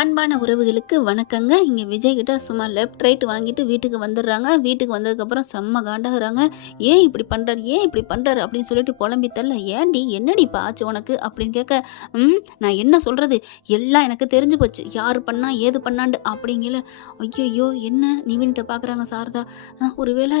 அன்பான உறவுகளுக்கு வணக்கங்க. இங்க விஜய் கிட்ட சும்மா லெஃப்ட் ரைட் வாங்கிட்டு வீட்டுக்கு வந்துடுறாங்க. வீட்டுக்கு வந்ததுக்கப்புறம் செம்ம காண்டாகுறாங்க. "ஏன் இப்படி பண்றாரு? ஏன் இப்படி பண்றாரு?" அப்படின்னு சொல்லிட்டு புலம்பி தள்ள, "ஏன்டி என்னடி இப்ப ஆச்சு உனக்கு?" அப்படின்னு கேட்க, நான் என்ன சொல்றது? எல்லாம் எனக்கு தெரிஞ்சு போச்சு. யாரு பண்ணா, ஏது பண்ணான்ட்டு." அப்படிங்கல, ஐயையோ! என்ன நிவின்ட்ட பார்க்குறாங்க சாரதா. ஒருவேளை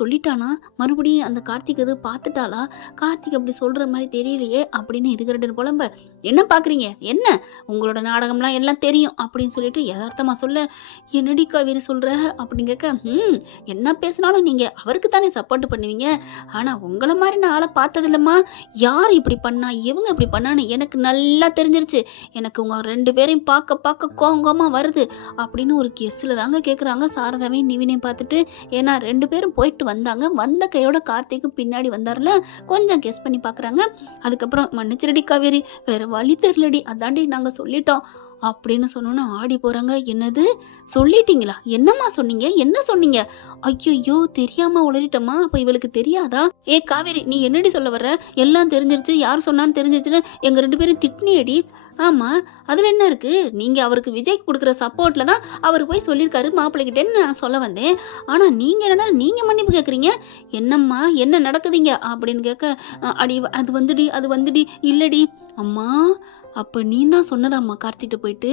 சொல்லிட்டானா? மறுபடியும் அந்த கார்த்திக் எதுவும் பார்த்துட்டாளா? கார்த்திக் அப்படி சொல்ற மாரி தெரியலையே அப்படின்னு இதுக்கு 2 புலம்ப, "என்ன பார்க்குறீங்க? என்ன? உங்களோட நாடகம்லாம் எல்லாம் தெரியும்." அப்படின்னு சொல்லிட்டு எதார்த்தமா சொல்ல, "என்னடி காவேரி சொல்ற?" அப்படின்னு கேட்க, என்ன பேசினாலும் நீங்க அவருக்கு தானே சப்போர்ட் பண்ணுவீங்க. ஆனா உங்கள மாரி நான் ஆள பார்த்ததில்லம்மா. யார் இப்படி பண்ணா? இவங்க இப்படி பண்ணான்னு எனக்கு நல்லா தெரிஞ்சிருச்சு. எனக்கு உங்க 2 பேரையும் பார்க்க பார்க்க கோவமா வருது." அப்படின்னு ஒரு கெஸ்ல தாங்க கேட்குறாங்க சாரதாவையும் நிவினையும் பார்த்துட்டு. ஏன்னா 2 பேரும் போயிட்டு வந்தாங்க. வந்த கையோட கார்த்திக்கும் பின்னாடி வந்தார்ல, கொஞ்சம் கெஸ் பண்ணி பார்க்குறாங்க. அதுக்கப்புறம், "மன்னிச்சிருடி காவேரி, வேற வழி தெரியலடி, அதாண்டி நாங்க சொல்லிட்டோம்." அப்படின்னு சொன்னோன்னே ஆடி போறாங்க. "என்னது சொல்லிட்டீங்களா? என்னம்மா சொன்னீங்க? என்ன சொன்னீங்க?" ஐயையோ! தெரியாம உளறிட்டோமா? அப்ப இவளுக்கு தெரியாதா? "ஏ காவேரி, நீ என்னடி சொல்ல வர்ற? எல்லாம் தெரிஞ்சிருச்சு, யார் சொன்னான்னு தெரிஞ்சிருச்சுன்னு எங்க 2 பேரையும் திட்டினியேடி." "ஆமா, அதுல என்ன இருக்கு? நீங்க அவருக்கு விஜய்க்கு குடுக்குற சப்போர்ட்ல தான் அவரு போய் சொல்லியிருக்காரு மாப்பிள்ளைகிட்டன்னு நான் சொல்ல வந்தேன். ஆனா நீங்க என்னடா நீங்க மன்னிப்பு கேட்குறீங்க? என்னம்மா என்ன நடக்குது இங்க?" அப்படின்னு கேட்க, அடி அது வந்துடி, அது வந்துடி." "இல்லடி." "அம்மா, அப்ப நீ தான் சொன்னதாம்மா கார்த்திட்ட போயிட்டு?"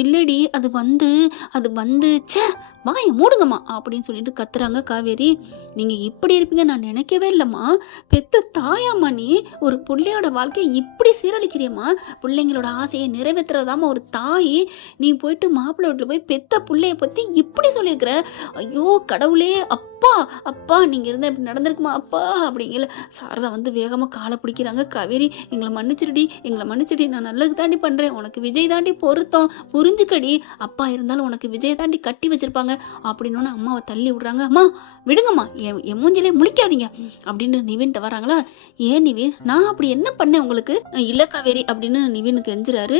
"இல்லடி, அது வந்து ச்சே, வாய மூடுங்கம்மா." அப்படின்னு சொல்லிட்டு கத்துறாங்க காவேரி. "நீங்க இப்படி இருப்பீங்க நான் நினைக்கவே இல்லம்மா. பெத்த தாயாம்மா நீ. ஒரு புள்ளையோட வாழ்க்கைய இப்படி சீரழிக்கிறியம்மா. பிள்ளைங்களோட ஆசையை நிறைவேத்துறதாம்மா ஒரு தாய். நீ போயிட்டு மாப்பிள்ளை வீட்டுல போய் பெத்த புள்ளைய பத்தி இப்படி சொல்லியிருக்கிற. ஐயோ கடவுளே! அப்பா, அப்பா நீங்க இருந்தா இப்படி நடந்திருக்குமா அப்பா?" அப்படிங்கல சாரதா வந்து வேகமா காலை பிடிக்கிறாங்க. "காவேரி, எங்களை மன்னிச்சிடுடி, எங்களை மன்னிச்சிடி. நான் நல்லது தாண்டி பண்றேன். உனக்கு விஜய் தாண்டி பொருத்தம். புரிஞ்சுக்கடி. அப்பா இருந்தாலும் உனக்கு விஜய் தாண்டி கட்டி வச்சிருப்பாங்க." அப்படின்னோன்னே அம்மாவை தள்ளி விடுறாங்க. "அம்மா விடுங்கம்மா, என் மூஞ்சிலே முழிக்காதீங்க." அப்படின்னு நிவின்ட்ட வராங்களா. "ஏன் நிவின், நான் அப்படி என்ன பண்ணேன் உங்களுக்கு?" "இல்ல காவேரி." அப்படின்னு நிவின் கெஞ்சுறாரு.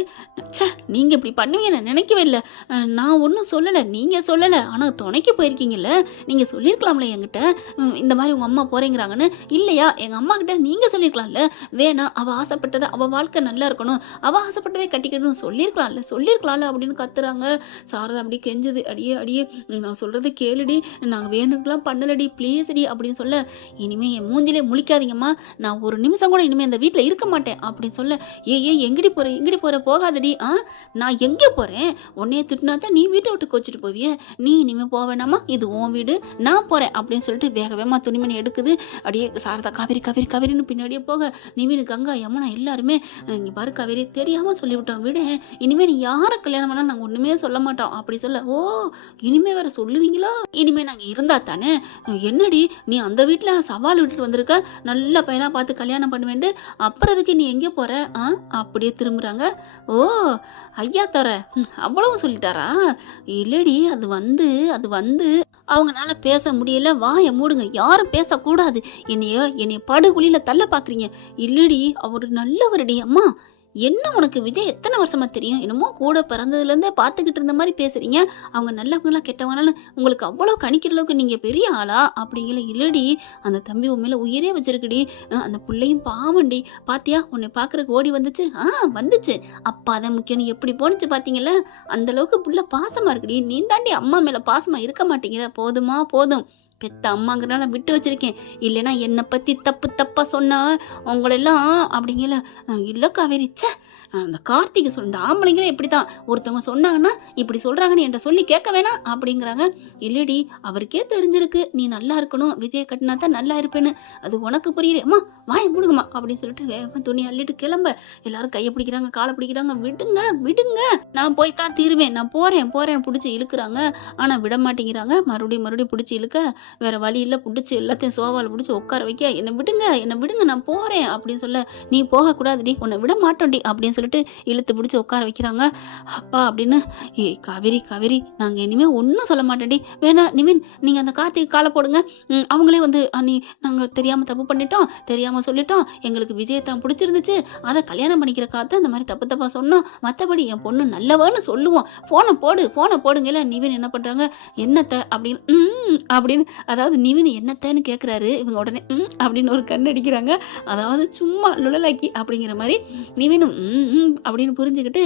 "ச்சே, நீங்க இப்படி பண்ணுவீங்க நான் நினைக்கவே இல்ல. நான் ஒன்றும் சொல்லலை, நீங்க சொல்லலை. ஆனா துணைக்கு போயிருக்கீங்கல்ல, நீங்க சொல்லியிருக்கலாம்ல என்கிட்ட. இந்த மாதிரி உங்க அம்மா போறேங்கிறாங்கன்னு. இல்லையா, எங்க அம்மா கிட்ட நீங்க சொல்லியிருக்கலாம்ல. வேணாம், அவ ஆசைப்பட்டதை, அவ வாழ்க்கை நல்லா இருக்கணும், அவ ஆசைப்பட்டதே கட்டிக்கணும்னு சொல்லியிருக்கலாம்ல அப்படின்னு கத்துறாங்க. சாரதா அப்படி கெஞ்சுது. "அடியே அடியே, நான் சொல்றது கேளுடி, நாங்க வேணும்லாம் பண்ணலடி, ப்ளீஸ்டி." அப்படின்னு சொல்ல, "இனிமே என் மூஞ்சிலே முழிக்காதீங்கம்மா, நான் ஒரு நிமிஷம் கூட இனிமே இந்த வீட்டில் இருக்க மாட்டேன்." அப்படின்னு சொல்ல, "ஏய் ஏய், எங்கடி போற போகாதடி." "நான் எங்கே போறேன்? உன்னைய திட்டினா தான் நீ வீட்டை விட்டு கோச்சிட்டு போவிய. நீ இனிமே போக வேணாமா, இது உன் வீடு, நான் போறேன்." அப்படின்னு சொல்லிட்டு வேக வேகமா துணிமணி எடுக்குது. அப்படியே சாரதா காவேரி காவேரி காவேரின்னு பின்னாடியே போக, நிவின், கங்கா, யமுனா எல்லாருமே, "இங்க பாரு காவேரி, தெரியாம சொல்லிவிட்டோம் விடு. இனிமே நீ யாரை கல்யாணம் பண்ணாலும் நாங்க ஒண்ணுமே சொல்ல மாட்டோம்." அப்படி சொல்ல, "ஓ, இனிமே வேற சொல்லுவீங்களா? இனிமே நாங்க இருந்தா தானே. என்னடி நீ அந்த வீட்டுல சவால் விட்டுட்டு வந்திருக்க, நல்ல பையனா பார்த்து கல்யாணம் பண்ணுவேன்ட்டு, அப்புறம் எதுக்கு நீ எங்கே போற?" அப்படியே திரும்புறாங்க. "ஓ, ஐயா தோர அவ்வளவு சொல்லிட்டாரா?" "இல்லடி, அது வந்து அவங்கனால பேச முடியல. வாய மூடுங்க, யாரும் பேசக்கூடாது. என்னைய படுகுழியில தள்ள பாக்குறீங்க." "இல்லடி, அவரு நல்லவருடி." "அம்மா, என்ன உனக்கு விஜய் எத்தனை வருஷமா தெரியும்? என்னமோ கூட பிறந்ததுலேருந்தே பார்த்துக்கிட்டு இருந்த மாதிரி பேசுறீங்க. அவங்க நல்லவங்களா கெட்டவங்களான்னு உங்களுக்கு அவ்வளோ கணிக்கிற அளவுக்கு நீங்க பெரிய ஆளா?" அப்படிங்கல. "இல்லடி, அந்த தம்பி உன் மேல உயிரே வச்சிருக்குடி. அந்த புள்ளையும் பாவம்டி. பாத்தியா, உன்னை பார்க்கறக்கு ஓடி வந்துச்சு." வந்துச்சு. அப்பா தான் முக்கியம்னு எப்படி போணுச்சு பார்த்தீங்கல்ல? அந்த அளவுக்கு புள்ள பாசமா இருக்குடி. நீ தாண்டி அம்மா மேல பாசமா இருக்க மாட்டேங்கிற. போதுமா போதும். பெத்த அம்மாங்கிறனால விட்டு வச்சிருக்கேன். இல்லைன்னா என்னை பத்தி தப்பு தப்பா சொன்னா உங்களெல்லாம்." அப்படிங்கல. "இல்ல காவேரி, ச்சே, அந்த கார்த்திகை இந்த ஆம்பளைங்களே இப்படித்தான். ஒருத்தவங்க சொன்னாங்கன்னா இப்படி சொல்றாங்கன்னு என்கிட்ட சொல்லி கேட்க வேணாம்." அப்படிங்கிறாங்க. "இல்லடி, அவருக்கே தெரிஞ்சிருக்கு நீ நல்லா இருக்கணும், விஜய் கட்டினா தான் நல்லா இருப்பேன்னு. அது உனக்கு புரியல. அம்மா, வாய மூடுங்கம்மா." அப்படின்னு சொல்லிட்டு வேகமா துணி அள்ளிட்டு கிளம்ப, எல்லாரும் கையை பிடிக்கிறாங்க, காலை பிடிக்கிறாங்க. "விடுங்க விடுங்க, நான் போய் தான் தீருவேன், நான் போறேன் போறேன்." பிடிச்சி இழுக்கிறாங்க. ஆனா விட மாட்டேங்கிறாங்க. மறுபடியும் மறுபடியும் பிடிச்சி இழுக்க, வேற வழி இல்ல, பிடிச்சி எல்லாத்தையும் சோபால பிடிச்சி உட்கார வைக்க, "என்னை விடுங்க, என்னை விடுங்க, நான் போறேன்." அப்படின்னு சொல்ல, "நீ போகக்கூடாதுடி, உன்னை விட மாட்டோம்டி." அப்படின்னு சொல்லிட்டு இழுத்து பிடிச்சி உட்கார வைக்கிறாங்க. அப்பா அப்படின்னு, "ஏய் காவேரி காவேரி, நாங்க இனிமே ஒன்றும் சொல்ல மாட்டேன்டி. வேணா நிவின், நீங்க அந்த கார்த்திக் காலை போடுங்க. அவங்களே வந்து நாங்க தெரியாம தப்பு பண்ணிட்டோம், தெரியாம சொல்லிட்டோம், எங்களுக்கு விஜயத்தான் பிடிச்சிருந்துச்சு, அதை கல்யாணம் பண்ணிக்கிறக்காக இந்த மாதிரி தப்பு தப்பா சொன்னோம், மற்றபடி என் பொண்ணு நல்லவன்னு சொல்லுவோம். போனை போடுங்கல." நிவின் என்ன பண்றாங்க, "என்னத்த?" அப்படின்னு அப்படின்னு, அதாவது நிவின் என்னத்தன்னு கேட்குறாரு. இவங்க உடனே அப்படின்னு ஒரு கண் அடிக்கிறாங்க. அதாவது சும்மா லுழலாக்கி அப்படிங்கிற மாதிரி. நிவினும் அப்படின்னு புரிஞ்சுக்கிட்டு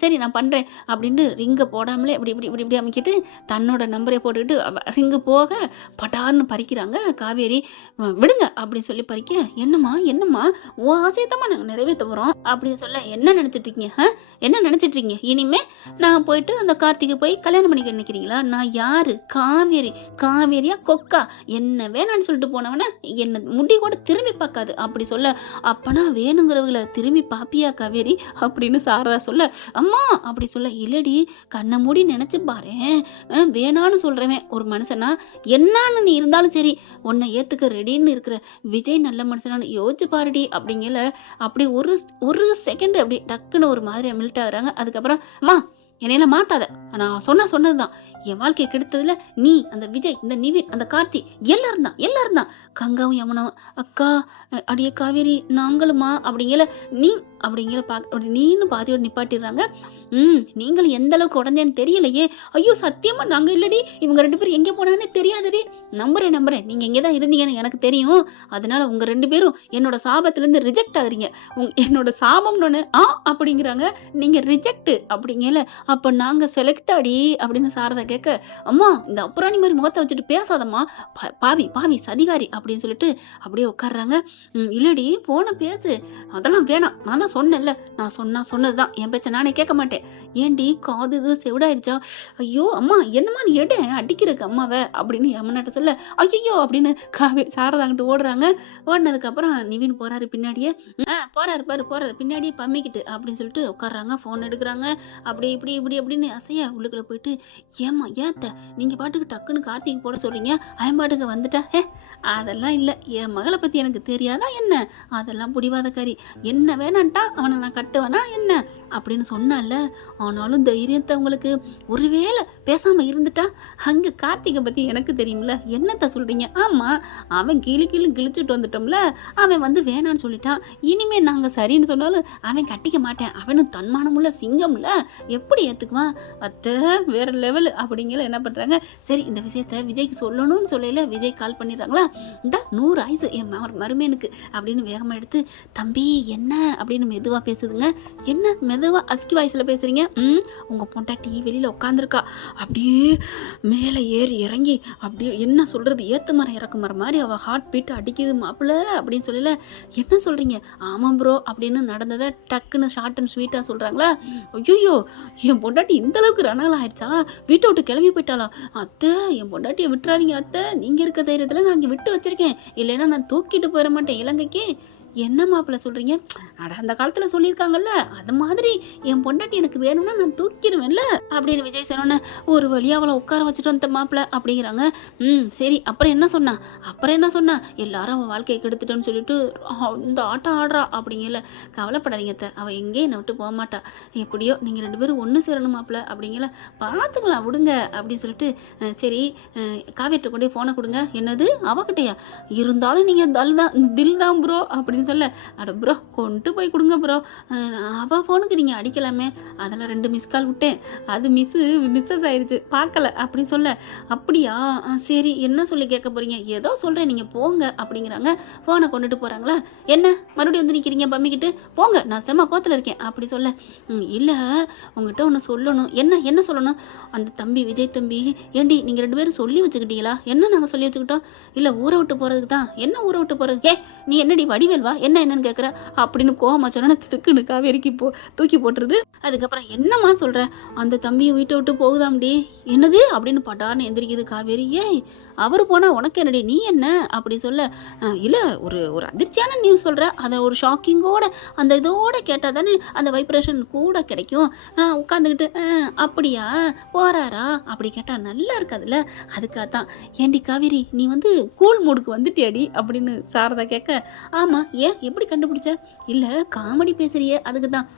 சரி நான் பண்ணுறேன் அப்படின்ட்டு ரிங்கை போடாமலே இப்படி இப்படி இப்படி இப்படி அமைக்கிட்டு தன்னோட நம்பரை போட்டுக்கிட்டு ரிங்கு போக பட்டார்னு பறிக்கிறாங்க காவேரி. விடுங்க அப்படின்னு சொல்லி பறிக்க, என்னம்மா என்னம்மா உன் ஆசையத்தம்மா நாங்கள் நிறைவேற்ற போகிறோம் அப்படின்னு சொல்ல, என்ன நினச்சிட்டு இருக்கீங்க? என்ன நினச்சிட்டு இருக்கீங்க? இனிமே நான் போயிட்டு அந்த கார்த்திகை போய் கல்யாணம் பண்ணிக்க நினைக்கிறீங்களா? நான் யாரு? காவேரி. காவேரியா கொக்கா? என்ன வேணான்னு சொல்லிட்டு போனவன என்ன முடி கூட திரும்பி பார்க்காது அப்படி சொல்ல, அப்பனா வேணுங்கிறவங்களை திரும்பி பாப்பியா காவேரி அப்படின்னு சாரதா சொல்ல, அம்மா அப்படி சொல்ல, இல்லடி கண்ணை மூடி நினைச்சு பாரு, வேணான்னு சொல்றவன் ஒரு மனுஷனா என்னன்னு நீ இருந்தாலும் சரி உன்னை ஏத்துக்க ரெடின்னு இருக்கிற விஜய் நல்ல மனுஷனான்னு யோசிச்சு பாருடி அப்படிங்கல. அப்படி ஒரு செகண்ட் அப்படி டக்குன்னு ஒரு மாதிரி மில்ட் ஆகுறாங்க. அதுக்கப்புறம் அம்மா என்னையெல்லாம் மாத்தாத, நான் சொன்னதுதான் என் வாழ்க்கையை கெடுத்ததுல நீ, அந்த விஜய், இந்த நிவின், அந்த கார்த்தி எல்லாரும் தான் கங்காவும் யமுனாவும். அக்கா அடியே காவேரி நாங்களுமா அப்படிங்கல, நீ அப்படிங்கிற அப்படி நீன்னு பாதியோட நிப்பாட்டிடுறாங்க. நீங்களும் எந்த அளவுக்கு உடஞ்சேன்னு தெரியலையே. ஐயோ சத்தியமா நாங்க இல்லடி, இவங்க 2 பேரும் எங்கே போனான்னு தெரியாதடி. நம்புறேன் நீங்க எங்கேதான் இருந்தீங்கன்னு எனக்கு தெரியும். அதனால உங்க 2 பேரும் என்னோட சாபத்திலேருந்து ரிஜெக்ட் ஆகுறீங்க. என்னோட சாபம்னு அப்படிங்கிறாங்க. நீங்க ரிஜெக்ட் அப்படிங்கல, அப்ப நாங்க செலக்ட் ஆடி அப்படின்னு சாரதா கேட்க, அம்மா இந்த அப்புறாணி மாதிரி முகத்தை வச்சுட்டு பேசாதம்மா, பாவி சதிகாரி அப்படின்னு சொல்லிட்டு அப்படியே உட்காடுறாங்க. இல்லடி போன பேசு, அதெல்லாம் வேணாம், நான் தான் சொன்னேன்ல, நான் சொன்னதுதான், என் பேச்ச நானே கேட்க மாட்டேன். ஏண்டி காது இது செவிடாயிருச்சா? ஐயோ அம்மா என்னம்மா நீ எட அடிக்கிறக்கு அம்மாவை அப்படின்னு யமுனாட்ட சொல்ல, ஐயோ அப்படின்னு காவேரி சாரதாங்கிட்டு ஓடுறாங்க. ஓடினதுக்கு அப்புறம் நிவின் போறாரு பின்னாடியே. போறாரு பின்னாடியே பம்மிக்கிட்டு அப்படின்னு சொல்லிட்டு உட்காடுறாங்க. போன் எடுக்கிறாங்க. அப்படி இப்படி இப்படி அப்படின்னு அசைய உள்ளுக்குள்ள போயிட்டு, ஏம்மா ஏத்த நீங்க பாட்டுக்கு டக்குன்னு கார்த்திகை போட சொல்றீங்க, பாட்டுக்கு வந்துட்டா? அதெல்லாம் இல்லை, என் மகளை பத்தி எனக்கு தெரியாதா என்ன? அதெல்லாம் புடிவாதக்காரி, என்ன வேணான்ட்டா அவனை நான் கட்டுவேனா என்ன அப்படின்னு சொன்னால. ஆனாலும் தைரியத்தை உங்களுக்கு, ஒருவேளை பேசாம இருந்துட்டா அங்க கார்த்திகை பத்தி எனக்கு தெரியும்ல, என்னத்த சொல்றீங்க? ஆமா அவன் கிழிச்சிட்டு வந்துட்டோம்ல, அவன் வந்து வேணான்னு சொல்லிட்டான். இனிமே நாங்க சரின்னு சொன்னாலும் அவன் கட்டிக்க மாட்டேன், அவனும் தன்மானமுள்ள சிங்கம்ல, எப்படி ஏத்துக்குவான்? அத்தை வேற லெவல் அப்படிங்கிற என்ன பண்றாங்க, சரி இந்த விஷயத்த விஜய்க்கு சொல்லணும்னு சொல்லல விஜய் கால் பண்ணிடுறாங்களா, இந்த 100 ஆயுசு என் மருமேனுக்கு அப்படின்னு வேகமா எடுத்து, தம்பி என்ன அப்படின்னு மெதுவா பேசுதுங்க. என்ன மெதுவா அஸ்கி வாய்ஸ்ல பேசுறீங்க? உங்க பொண்டாட்டி வெளியில உட்காந்துருக்கா, அப்படியே மேலே ஏறி இறங்கி அப்படியே என்ன சொல்றது, ஏத்து மரம் இறக்கு மரம் மாதிரி அவள் ஹார்ட் பீட் அடிக்குது மாப்பிள்ள அப்படின்னு சொல்லல. என்ன சொல்றீங்க? ஆமாம் ப்ரோ அப்படின்னு நடந்ததை டக்குன்னு ஷார்ட் அண்ட் ஸ்வீட்டா சொல்றாங்களா. ஐயோ என் பொண்டாட்டி இந்த அளவுக்கு ரணால் ஆயிடுச்சா, வீட்டை விட்டு கிளம்பி போயிட்டாளா? அத்தை என் பொண்டாட்டியை விட்டுறாதீங்க அத்தை, நீங்க இருக்க தைரியத்துல நான் இங்கே விட்டு வச்சிருக்கேன், இல்லைன்னா நான் தூக்கிட்டு போயிட மாட்டேன் இலங்கைக்கு. என்ன மாப்பிள்ள சொல்கிறீங்க? அட அந்த காலத்தில் சொல்லியிருக்காங்கல்ல, அது மாதிரி என் பொண்டாட்டி எனக்கு வேணும்னா நான் தூக்கிடுவேன்ல அப்படின்னு விஜய் சொன்னோன்னே, ஒரு வழியாக அவளை உட்கார வச்சுட்டு வந்த மாப்பிள்ள அப்படிங்கிறாங்க. சரி அப்புறம் என்ன சொன்னா? எல்லாரும் அவள் வாழ்க்கையை கெடுத்துட்டோன்னு சொல்லிட்டு இந்த ஆட்டம் ஆடுறா அப்படிங்கல. கவலைப்படாதீங்க அத்தை, அவள் எங்கேயும் என்னை விட்டு போக மாட்டா. எப்படியோ நீங்கள் 2 பேரும் ஒன்று சேரணும் மாப்பிள்ள அப்படிங்கல. பார்த்துக்கலாம் விடுங்க அப்படின்னு சொல்லிட்டு, சரி காவேரிட்ட கொண்டே ஃபோனை கொடுங்க. என்னது அவகிட்டையா? இருந்தாலும் நீங்கள் தில் தான் ப்ரோ அப்படின்னு சொல்ல, அட ப்ரோ கொண்டு போய் கொடுங்க ப்ரோ, அவள் ஃபோனுக்கு நீங்கள் அடிக்கலாமே, அதெல்லாம் 2 மிஸ் கால் விட்டேன், அது மிஸ்ஸஸ் ஆயிடுச்சு பார்க்கல அப்படின்னு சொல்ல, அப்படியா சரி என்ன சொல்லி கேட்க போகிறீங்க? ஏதோ சொல்கிறேன் நீங்கள் போங்க அப்படிங்கிறாங்க. ஃபோனை கொண்டுட்டு போகிறாங்களா. என்ன மறுபடியும் வந்து நிற்கிறீங்க பம்மிக்கிட்டு, போங்க நான் செம்ம கோத்தில் இருக்கேன் அப்படி சொல்ல, இல்லை உங்ககிட்ட ஒன்று சொல்லணும். என்ன சொல்லணும்? அந்த தம்பி விஜய் தம்பி, ஏண்டி நீங்கள் 2 பேரும் சொல்லி வச்சுக்கிட்டீங்களா? என்ன நாங்கள் சொல்லி வச்சுக்கிட்டோம்? இல்லை ஊரை விட்டு போகிறதுக்கு தான். என்ன ஊரை விட்டு போகிறது? நீ என்னடி வடிவேல்வா, என்னன்னு கேட்குற அப்படின்னு கோவமா சொன்னா திடுக்குன்னு காவேரிக்கு தூக்கி போட்டுருது. அதுக்கப்புறம் என்னம்மா சொல்ற, அந்த தம்பியை வீட்டை விட்டு போகுதாம்டி. என்னது அப்படின்னு பட்டார்னு எந்திரிக்குது காவேரி. ஏய் அவர் போனா உனக்கு என்னடி, நீ என்ன அப்படி சொல்ல, இல்லை ஒரு அதிர்ச்சியான நியூஸ் சொல்ற, அதை ஒரு ஷாக்கிங்கோட அந்த இதோட கேட்டால் தானே அந்த வைப்ரேஷன் கூட கிடைக்கும். உட்காந்துக்கிட்டு அப்படியா போறாரா அப்படி கேட்டால் நல்லா இருக்காதுல்ல, அதுக்காகத்தான். ஏண்டி காவேரி நீ வந்து கூல் மூடுக்கு வந்துட்டியாடி அப்படின்னு சாரதா கேட்க, ஆமாம் ஏன் எப்படி கண்டுபிடிச்ச? இல்லை காமெடி பேசுறியே அதுக்கு தான்.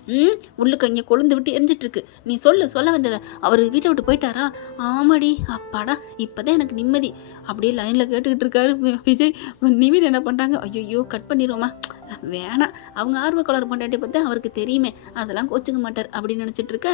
உள்ளுக்கு இங்கே கொழுந்து விட்டு எரிஞ்சிட்ருக்கு, நீ சொல்ல வந்ததை. அவர் வீட்டை விட்டு போயிட்டாரா? ஆமாடி, அப்பாடா இப்போதான் எனக்கு நிம்மதி அப்படியே லைனில் கேட்டுக்கிட்டு இருக்காரு விஜய். நிவின் என்ன பண்ணுறாங்க, ஐயோ கட் பண்ணிடுவோமா, வேணாம், அவங்க ஆர்வக்கோளாறு பொண்டாட்டிய பத்தி அவருக்கு தெரியுமே, அதெல்லாம் கோச்சுக்க மாட்டார் அப்படின்னு நினைச்சிட்டு இருக்க.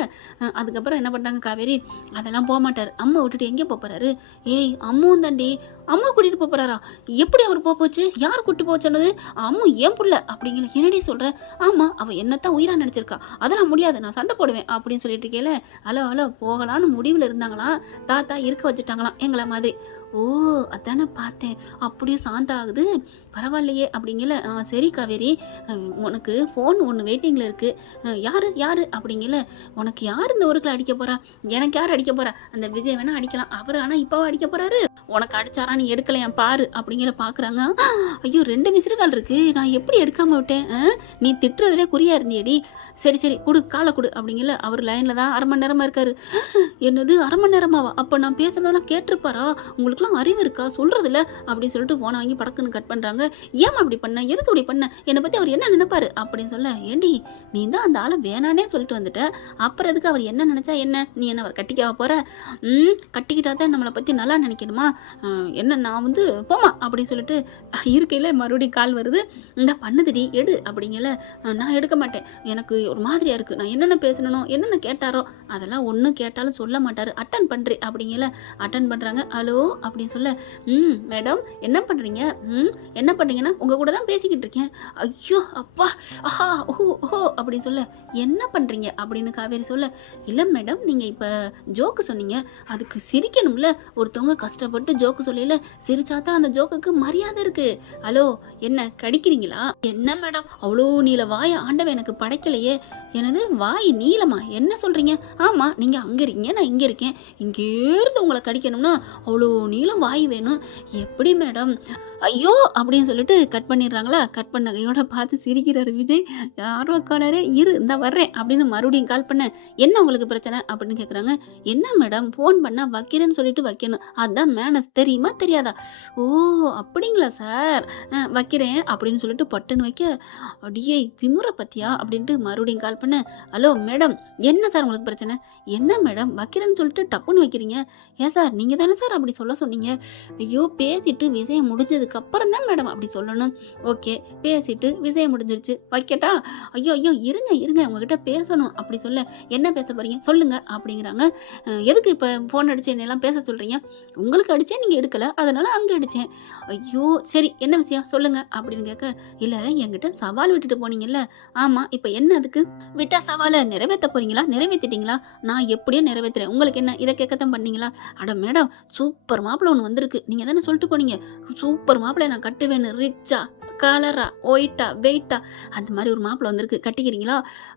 அதுக்கப்புறம் என்ன பண்றாங்க காவேரி, அதெல்லாம் போக மாட்டார். அம்மா விட்டுட்டு எங்கே போறாரு? ஏய் அம்மும் தாண்டி, அம்மா கூட்டிட்டு போறாரா? எப்படி அவர் போச்சு? யார் கூட்டு போக சொன்னது? அம்மு ஏன் புள்ள அப்படிங்கிற. என்னடி சொல்ற? ஆமா, அவ என்னத்தான் உயிரா நினைச்சிருக்கா, அதெல்லாம் முடியாது, நான் சண்டை போடுவேன் அப்படின்னு சொல்லிட்டு இருக்கேல. ஹலோ ஹலோ போகலான்னு முடிவில் இருந்தாங்களாம், தாத்தா இருக்க வச்சுட்டாங்களாம் எங்களை மாதிரி. ஓ அதானே பார்த்தேன், அப்படியே சாந்தம் ஆகுது, பரவாயில்லையே அப்படிங்கல. சரி காவேரி, உனக்கு ஃபோன் ஒன்று வெயிட்டிங்கில் இருக்குது, யார் யார் அப்படிங்கல. உனக்கு யார் இந்த ஊருக்குள்ள அடிக்க போகிறா? எனக்கு யார் அடிக்க போகிறா? அந்த விஜய் வேணால் அடிக்கலாம், அவர் ஆனால் இப்போவா அடிக்க போகிறாரு? உனக்கு அடிச்சாரா, நீ எடுக்கலையா பாரு அப்படிங்கிற. பார்க்குறாங்க. ஐயோ 2 மிஸ்டு கால் இருக்குது, நான் எப்படி எடுக்காமல் விட்டேன்? நீ திட்டுறதுலே குறியா இருந்தியடி. சரி சரி கொடு, காலை கொடு அப்படிங்கல. அவர் லைனில் தான் அரை மணி நேரமாக இருக்காரு. என்னது அரை மணி நேரமாவா? அப்போ நான் பேசுறதெல்லாம் கேட்டிருப்பாரா? உங்களுக்குலாம் அறிவு இருக்கா சொல்கிறதில்ல அப்படின்னு சொல்லிட்டு ஃபோனை வாங்கி படக்குன்னு கட் பண்ணுறாங்க. ஏன் அப்படி பண்ண, எதுக்கு அப்படி பண்ண, என்னை பற்றி அவர் என்ன நினைப்பாரு அப்படின்னு சொல்ல. ஏண்டி நீ தான் அந்த ஆளை வேணானே சொல்லிட்டு வந்துட்ட, அப்புறம் எதுக்கு அவர் என்ன நினச்சா என்ன? நீ என்ன அவர் கட்டிக்காவ போகிற? கட்டிக்கிட்டா தான் நம்மளை பற்றி நல்லா நினைக்கணுமா? என்ன நான் வந்து போமா அப்படின்னு சொல்லிட்டு இருக்கையில் மறுபடியும் கால் வருது. இந்த பண்ணுதுடி எடு அப்படிங்கல. நான் எடுக்க மாட்டேன், எனக்கு ஒரு மாதிரியாக இருக்குது, நான் என்னென்ன பேசணும் என்னென்ன கேட்டாரோ அதெல்லாம் ஒன்றும் கேட்டாலும் சொல்ல மாட்டார், அட்டன் பண்ணுறேன் அப்படிங்கல. அட்டன் பண்ணுறாங்க. ஹலோ அப்படின்னு சொல்ல. மேடம் என்ன பண்ணுறீங்க? என்ன பண்ணுறீங்கன்னா உங்கள் கூட தான் பேசிக்கிட்டு இருக்கேன். ஐயோ அப்பா, ஆஹா ஓஹோ ஓஹோ அப்படின்னு சொல்ல. என்ன பண்ணுறீங்க அப்படின்னு காவேரி சொல்ல. இல்லை மேடம், நீங்கள் இப்போ ஜோக்கு சொன்னீங்க, அதுக்கு சிரிக்கணும்ல, ஒருத்தவங்க கஷ்டப்பட்டு ஜோக்கு சொல்லல, சிரிச்சா தான் அந்த ஜோக்குக்கு மரியாதை இருக்கு. ஹலோ என்ன கடிக்கிறீங்களா? என்ன மேடம் அவ்வளோ நீல வாய் ஆண்டவன் எனக்கு படைக்கலையே. எனது வாய் நீளமா? என்ன சொல்கிறீங்க? ஆமாம், நீங்கள் அங்கே இருக்கீங்க, நான் இங்கே இருக்கேன், இங்கேருந்து உங்களை கடிக்கணும்னா அவ்வளோ நீளம் வாய் வேணும். எப்படி மேடம்? ஐயோ அப்படின்னு சொல்லிட்டு கட் பண்ணிடுறாங்களா. கட் பண்ண கையோட பார்த்து சிரிக்கிறாரு விஜய். ஆர்வக்காரரே இரு இந்த வர்றேன் அப்படின்னு மறுபடியும் கால் பண்ண. என்ன உங்களுக்கு பிரச்சனை அப்படின்னு கேட்குறாங்க. என்ன மேடம் ஃபோன் பண்ணால் வைக்கிறேன்னு சொல்லிட்டு வைக்கணும், அதுதான் மேனஸ், தெரியுமா தெரியாதா? ஓ அப்படிங்களா சார், வைக்கிறேன் அப்படின்னு சொல்லிட்டு பட்டுன்னு வைக்க. அடியே திமுற பத்தியா அப்படின்ட்டு மறுபடியும் கால் பண்ண. ஹலோ மேடம் என்ன சார் உங்களுக்கு பிரச்சனை? என்ன மேடம் வைக்கிறேன்னு சொல்லிட்டு டப்புன்னு வைக்கிறீங்க? ஏன் சார் நீங்கள் தானே சார் அப்படி சொல்ல சொன்னீங்க? ஐயோ பேசிட்டு விஷயம் முடிஞ்சதுக்கு அப்புறம் தான் மேடம் அப்படி சொல்லணும். ஓகே பேசிட்டு விஷயம் முடிஞ்சிருச்சு, வைக்கட்டா? ஐயோ ஐயோ இருங்க இருங்க உங்ககிட்ட பேசணும் அப்படி சொல்ல. என்ன பேச போறீங்க சொல்லுங்க அப்படிங்கிறாங்க. எதுக்கு இப்போ ஃபோன் அடிச்சு என்னெல்லாம் பேச சொல்றீங்க? உங்களுக்கு அடிச்சேன் நீங்கள் எடுக்கல, அதனால அங்கே அடித்தேன். ஐயோ சரி என்ன விஷயம் சொல்லுங்க அப்படின்னு கேட்க. இல்லை என்கிட்ட சவால் விட்டுட்டு போனீங்கல்ல. ஆமாம், இப்போ என்ன அதுக்கு? விட்டா சவாலை நிறைவேற்ற போறீங்களா? நிறைவேற்றிட்டீங்களா? நான் எப்படியோ நிறைவேற்றுறேன், உங்களுக்கு என்ன? இதை கேட்கத்தான் பண்ணீங்களா? அட மேடம் சூப்பர் மாப்பிள்ளை ஒன்று வந்திருக்கு, நீங்கள் தானே சொல்லிட்டு போனீங்க, சூப்பர் மாப்பிள்ளை நான் கட்டுவேன்னு, ரிச்சா கலரா ஒயிட்டா வெயிட்டா அந்த மாதிரி ஒரு மாப்பிள்ளை வந்திருக்கு, கட்டிக்கிறீங்களா?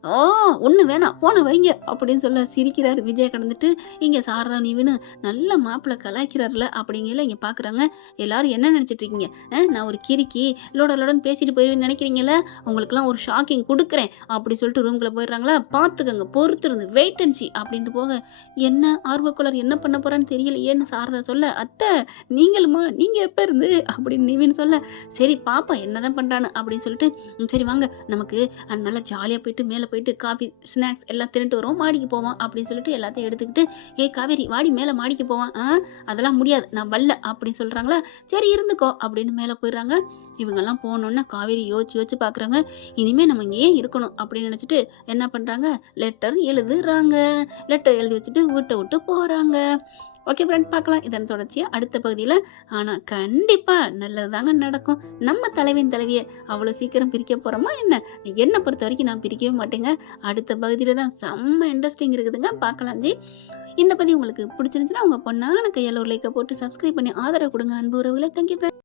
ஓ ஒன்று வேணாம் போன வைங்க அப்படின்னு சொல்ல சிரிக்கிறாரு விஜய். கடந்துட்டு இங்கே சாரதா நீவின்னு நல்ல மாப்பிள்ளை கலாய்க்கிறாருல அப்படிங்கல. இங்கே பார்க்குறாங்க எல்லாரும் என்ன நினச்சிட்டு இருக்கீங்க? நான் ஒரு கிறுக்கி லோடன்னு பேசிட்டு போய் நினைக்கிறீங்கள, உங்களுக்குலாம் ஒரு ஷாக்கிங் கொடுக்குறேன் அப்படி சொல்லிட்டு ரூம்குள்ளே போயிடுறாங்களா. பார்த்துக்கங்க, பொறுத்திருந்து வெயிட் அண்ட் சி அப்படின்ட்டு போக. என்ன ஆர்வக்குளர் என்ன பண்ண போறான்னு தெரியலையேன்னு சாரதா சொல்ல. அத்தை நீங்களுமா, நீங்கள் எப்போ இருந்து அப்படின்னு நிவின் சொல்ல. சரி பாப்பா என்னதான் பண்ணுறான்னு அப்படின்னு சொல்லிட்டு சரி வாங்க நமக்கு நல்லா ஜாலியாக போயிட்டு மேலே போயிட்டு காஃபி ஸ்நாக்ஸ் எல்லாம் தின்னுட்டு வரோம், மாடிக்கு போவோம் அப்படின்னு சொல்லிட்டு எல்லாத்தையும் எடுத்துக்கிட்டு. காவேரி வாடி மேலே மாடிக்கு போவான். அதெல்லாம் முடியாது நான் வரல அப்படின்னு சொல்கிறாங்களா. சரி இருந்துக்கோ அப்படின்னு மேலே போயிடுறாங்க. இவங்கெல்லாம் போனோன்னா காவேரி யோசிச்சு பார்க்குறாங்க. இனிமேல் நம்ம இங்கே ஏன் இருக்கணும் அப்படின்னு நினச்சிட்டு என்ன பண்ணுறாங்க, லெட்டர் எழுதுறாங்க. லெட்டர் எழுதி வச்சுட்டு வீட்டை விட்டு போகிறாங்க. ஓகே ஃப்ரெண்ட், பார்க்கலாம் இதன் தொடர்ச்சியாக அடுத்த பகுதியில். ஆனால் கண்டிப்பாக நல்லது தாங்க நடக்கும். நம்ம தலைவின் தலைவியை அவ்வளோ சீக்கிரம் பிரிக்க போகிறோமா என்ன? என்னை பொறுத்த வரைக்கும் நான் பிரிக்கவே மாட்டேங்க. அடுத்த பகுதியில் தான் செம்ம இன்ட்ரெஸ்டிங் இருக்குதுங்க, பார்க்கலாம் ஜி. இந்த பதிவு உங்களுக்கு பிடிச்சிருந்துச்சுன்னா உங்கள் பொண்ணான கையால் ஒரு லைக்கை போட்டு சப்ஸ்கிரைப் பண்ணி ஆதரவு கொடுங்க அன்பு உறவுகளை. Thank you friend.